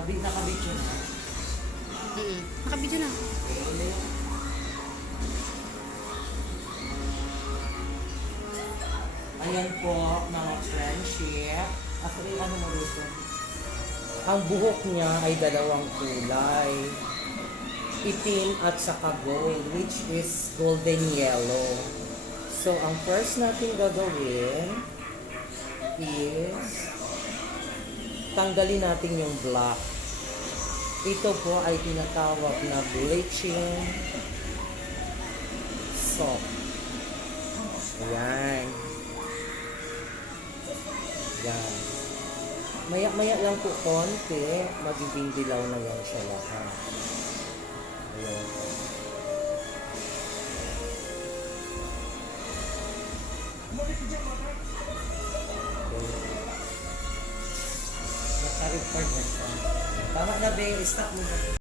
Nakabidyo na. Nakabidyo na. Okay. Ayan po, mga friendship. Actually, ano mo dito? Ang buhok niya ay dalawang kulay. Itim at saka gold, which is golden yellow. So, ang first natin gagawin is tanggalin natin yung black. Ito po ay tinatawag na bleaching soap. Ayan. Yan. Maya-maya lang po konti, magiging dilaw na yan siya lahat. Ayan. Naka-record na siya. Tama na, Beng. Stop mo na.